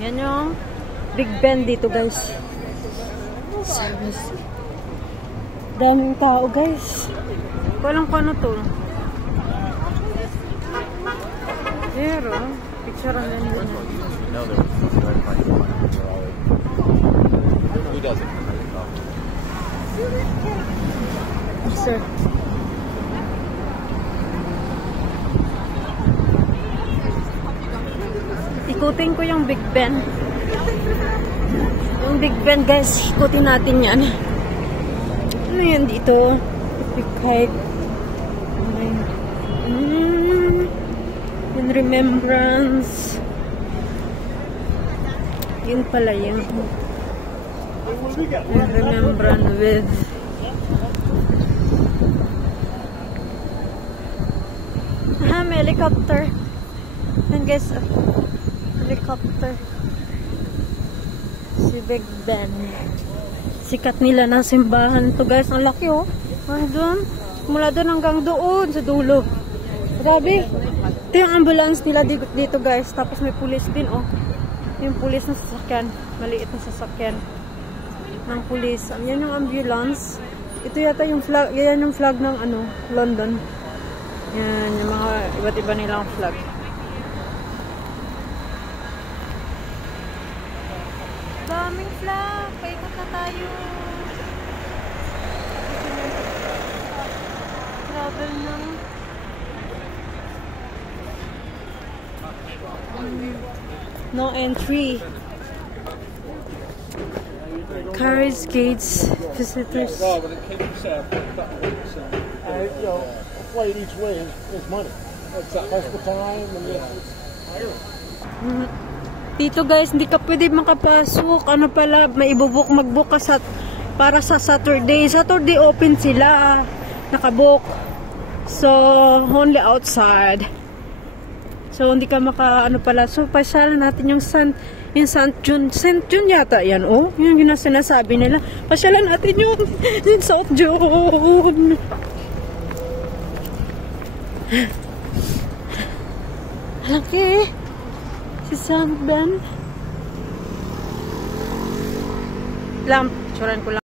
Yan yung Big Ben dito, guys. Daming tao, guys. Walang paano to. Pero, picture ang ganda na. Who doesn't? Sir. Ikutin ko yung Big Ben. Yung Big Ben, guys. Ikutin natin yan. Ano yan dito? Big kite. In remembrance. Yun pala yun. In remembrance with may helicopter. And guys, helicopter. Si Big Ben. Sikat nila ng simbahan to, guys. Ang laki, oh. Ay, doon. Mula doon hanggang doon sa dulo. Grabe. Ito yung ambulance nila dito, guys. Tapos may pulis din, oh. Yung pulis na sasakyan. Maliit na sasakyan ng pulis. Yan yung ambulance. Ito yata yung flag. Yan yung flag ng ano, London. Yan, yung mga iba't iba nilang flag. Daming flag. Paikot na tayo. Travel ng no entry. Carriage gates, visitors. Flight each way is money. That's the time and Dito, guys, hindi ka pwede makapasok. Ano pala, may mag-book ka para sa Saturday. Saturday open sila. Nakabook. So, only outside. So, hindi ka ano pala. So, pasyalan natin yung St. John. St. John yata yan, oh. Yung sinasabi nila. Pasyalan natin yung St. John. Laki. Si St. Ben. Lamp. Tsuran ko lang.